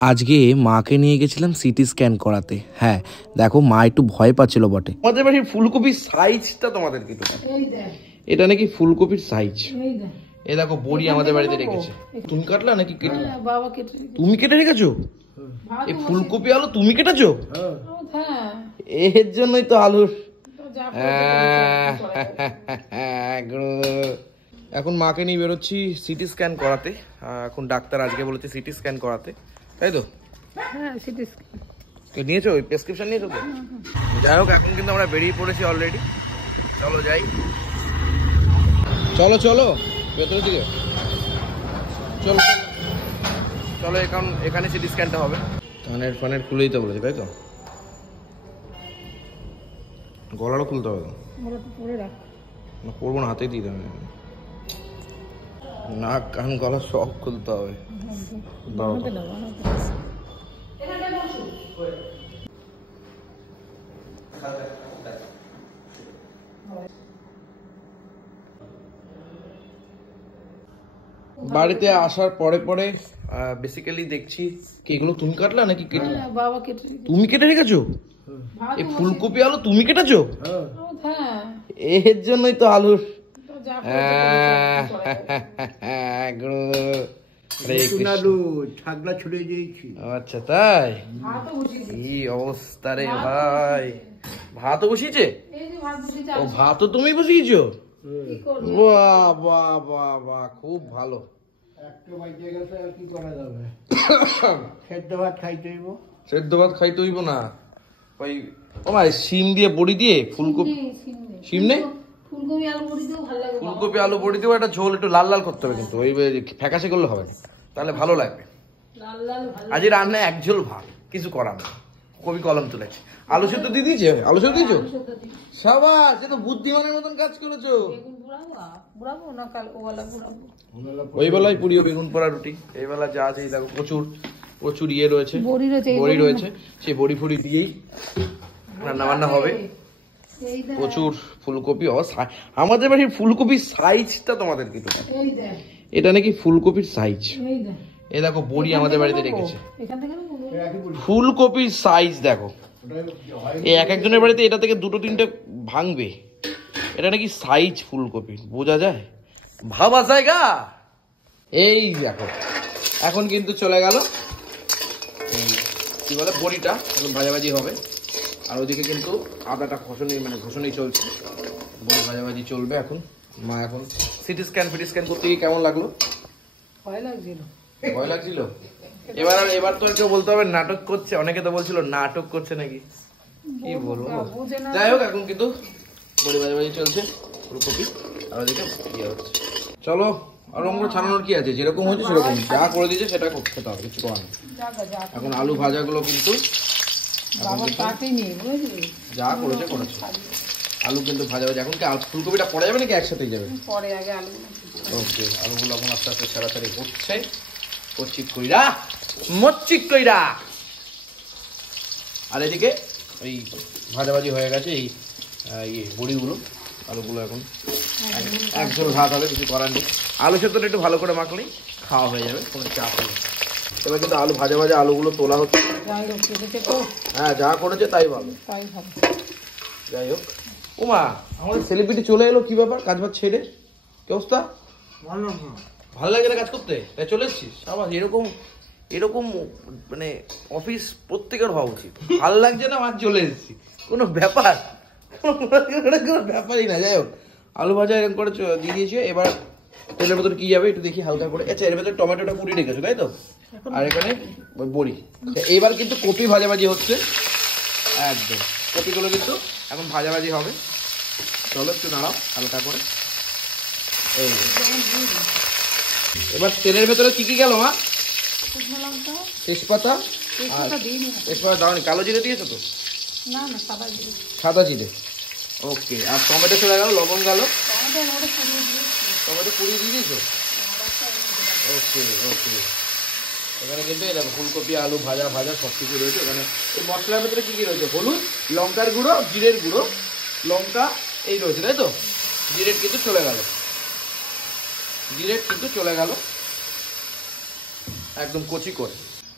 আজকে মাকে নিয়ে গেছিলাম সিটি স্ক্যান করাতে। হ্যাঁ দেখো, মা একটু ভয় পাচ্ছিল বটে। আমাদের বাড়ির ফুলকপির সাইজটা তোমাদেরকে একটু এটা নাকি ফুলকপির সাইজ। এই দেখো বড়ি আমাদের বাড়িতে রেখেছে। তুমি কাটলা নাকি কেটে? বাবা কেটে। তুমি কেটে রেখেছো এই ফুলকপি? আলু তুমি কেটেছো? হ্যাঁ, এর জন্যই তো আলুর। এখন মাকে নিয়ে বেরোচ্ছি সিটি স্ক্যান করাতে। এখন ডাক্তার আজকে বলেছে সিটি স্ক্যান করাতে, তাই তো? হ্যাঁ, সিটি স্ক্যান নিয়েছো? ওই প্রেসক্রিপশন নিয়েছো তো? যাই হোক, এখন কিন্তু আমরা বেরিয়ে পড়েছি অলরেডি। চলো যাই, চলো চলো ভেতরের দিকে চলো চলো। এখন এখানে সিটি স্ক্যানটা হবে। কানের ফানের খুলেই তো বলেছে, তাই তো? গলারও খুলতে হবে তো? না পরবো না, হাতেই দিয়ে দেবে। নাক কান গলা সব খুলতে হবে। বাড়িতে আসার পরে পরে বেসিক্যালি দেখছি কি এগুলো তুমি কাটলা নাকি কেটে? বাবা কেটে। তুমি কেটে রেখেছো এই ফুলকপি আলু? তুমি কেটেছো? হ্যাঁ, এর জন্যই তো আলুর। আচ্ছা তাই? কি অবস্থা রে ভাই! ভাতও বসিয়েছে? ও ভাতও তুমি বসিয়েছো? বাহ বাহ বাহ বাহ, খুব ভালো। সেদ্ধ ভাত খাইতে হইব না? ওই ও ভাই, শিম দিয়ে বড়ি দিয়ে ফুলকপি। শিম নেই? ফুলকপি আলু বড়ি দিয়ে একটা ঝোল একটু লাল লাল করতে হবে, কিন্তু ওই ফ্যাকাশে করলে হবে না, তাহলে ভালো লাগবে। আজ রান্না এক ঝোল ভাত, কিছু করার না। কবি কলম তুলেছে। আলু সেদ্ধ দিয়ে দিয়েছে? আলু সেদ্ধ দিয়েছো? সাবাস, সে তো বুদ্ধিমানের মতন কাজ করেছো। ওই বেলায় পুড়িও বেগুন পোড়া রুটি, এই বেলা যা আছে দেখো প্রচুর প্রচুর ইয়ে রয়েছে, বড়ি রয়েছে। সেই বড়ি ফুড়ি দিয়েই রান্না বান্না হবে। প্রচুর ফুলকপি। আমাদের বাড়ির ফুলকপির সাইজটা তোমাদেরকে একটু, এটা নাকি ফুলকপির সাইজ। এই দেখো বড়ি আমাদের বাড়িতে রেখেছে। ফুলকপির সাইজ দেখো, এই এক একজনের বাড়িতে এটা থেকে দুটো তিনটে ভাঙবে। এটা নাকি সাইজ ফুলকপি, বোঝা যায়? ভাবা জায়গা। এই দেখো এখন কিন্তু চলে গেল কি বলে বড়িটা, এখন ভাজাভাজি হবে। আর ওদিকে কিন্তু আদাটা ঘষণেই চলছে। বড়ি ভাজাভাজি চলবে এখন। মা এখন সিটি স্ক্যান করতে গিয়ে কেমন লাগলো? ভয় লাগছিল। এবার তো আর কেউ বলতে হবে নাটক করছে। অনেকে তো বলছিল নাটক করছে নাকি, কি বলবো। যাই হোক, এখন কিন্তু বড়ি ভাজাভাজি চলছে, ফুলকপি আর ওদিকে ইয়ে হচ্ছে। চলো, আর ওরকম করে ছাড়ানোর কি আছে? যেরকম হচ্ছে সেরকম, যা করে দিয়েছে সেটা খেতে হবে, কিছু করার নেই। এখন আলু ভাজাগুলো কিন্তু যা করেছে আলু কিন্তু ভাজাভাজি। এখন কি ফুলকপিটা পড়ে যাবে নাকি একসাথেই যাবে? পরে আগে আলু। ওকে, আলুগুলো এখন আস্তে আস্তে ছাড়াছাড়ি হচ্ছে। কইরা আর এদিকে ওই ভাজাভাজি হয়ে গেছে। এই বড়িগুলো, আলুগুলো এখন এক ঝোল ভাত হবে, কিছু করার নেই। আলু সেদ্ধটা একটু ভালো করে মাখলেই খাওয়া হয়ে যাবে, কোনো চাপ নেই। এবার কিন্তু আলু ভাজা আলুগুলো তোলা হচ্ছে। হ্যাঁ, যা করেছে তাই ভালো। যাই হোক, ওমা আমাদের সেলিব্রিটি চলে এলো, কি ব্যাপার? কাজ বাজ ছেড়ে কি অবস্থা? ভালো লাগে না কাজ করতে, তাই চলে এসছিস? আবার এরকম মানে অফিস প্রত্যেকের হওয়া উচিত। ভালো লাগছে না, আজ চলে এসেছি, কোনো ব্যাপার? কোনো ব্যাপারই না। যাই হোক, আলু ভাজা এরকম করে দিয়ে দিয়েছে। এবার তেলের ভেতরে কি যাবে একটু দেখি হালকা করে। আচ্ছা, এর ভেতরে টমেটোটা পুড়িয়ে রেখেছো, তাই তো? আর এখানে বড়ি। এইবার কিন্তু কপি ভাজাভাজি হচ্ছে। একদম কপিগুলো কিন্তু এখন ভাজাভাজি হবে। চলো একটু নাড়াও হালকা করে। এই এবার তেলের ভেতরে কি কি গেল মা? তেজপাতা। তেজপাতা দাওনি? কালো জিরে দিয়েছো তো? না, সাদা জিরে। ওকে, আর টমেটো চলে গেল, লবণ গেল। টমেটো পুড়িয়ে দিয়ে দিয়েছো? ওকে ওকে। এখানে কিন্তু দেখো ফুলকপি আলু ভাজা সব কিছু রয়েছে। এখানে এই মশলার ভেতরে কি কি রয়েছে? হলুদ, লঙ্কার গুঁড়ো, জিরের গুঁড়ো, লঙ্কা এই রয়েছে, তাই তো? জিরেট কিন্তু চলে গেল একদম কচি করে।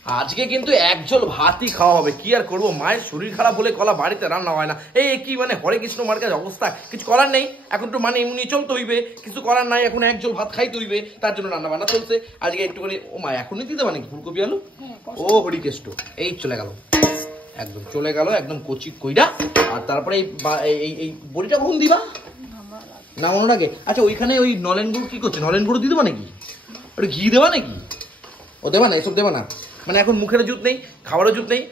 আজকে কিন্তু একজল ভাতই খাওয়া হবে, কি আর করবো, মায়ের শরীর খারাপ বলে কলা বাড়িতে রান্না হয় না। এই কি মানে হরে কৃষ্ণ মার্কের অবস্থা, কিছু করার নেই, এখন তো মানে এমনি চলতে হইবে, কিছু করার নাই, এখন একজল ভাত খাইতে হইবে, তার জন্য রান্না বান্না চলছে। আজকে একটুখানি ও মা এখনই দিতে মানে ফুলকপি আলু, ও হরিকেষ্ট, এই চলে গেল, একদম চলে গেল, একদম কচি কইরা। আর তারপরে এই বড়িটা কখন দিবা না মনে আগে? আচ্ছা ওইখানে ওই নলেন গুঁড়ো কি করছে, নলেন গুঁড়ো দিয়ে দেবা নাকি, ওটা ঘি দেবা নাকি? ও দেবা না, এসব দেবা না, মানে এখন মুখের জুত নেই, খাবারের জুত নেই।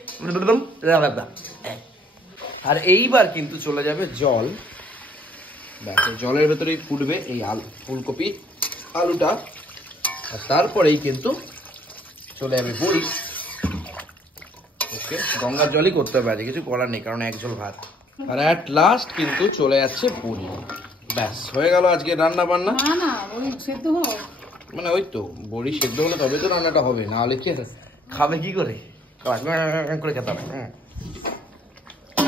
আর এইবার কিন্তু চলে যাবে জল, ব্যাস জলের ভেতরেই ফুটবে এই আলু ফুলকপি আলুটা, আর তারপরেই কিন্তু চলে যাবে বড়ি। ওকে, গঙ্গার জলই করতে হবে, আজকে কিছু করার নেই, কারণ একজল ভাত। আর অ্যাট লাস্ট কিন্তু চলে যাচ্ছে বড়ি, ব্যাস হয়ে গেল আজকে রান্না বান্না। না না ওই সেদ্ধ হোক, মানে ওই তো বড়ি সেদ্ধ হলে তবে তো রান্নাটা হবে, না হলে কি খাবে কি করে, করে খেতে হবে।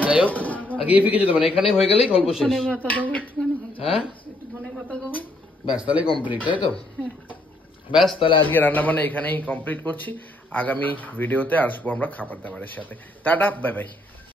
যাই হোক, আগে এই ফিকে যেতে মানে এখানেই হয়ে গেলেই গল্প শেষ। ধনে পাতা দেবো একটুখানি, হ্যাঁ একটু ধনে পাতা দেবো, ব্যাস তাহলে কমপ্লিট, তাই তো? হ্যাঁ। ব্যাস তাহলে আজকে রান্না বান্না এখানেই কমপ্লিট করছি, আগামী ভিডিওতে আসবো আমরা খাবার দাবারের সাথে। Tata, bye bye.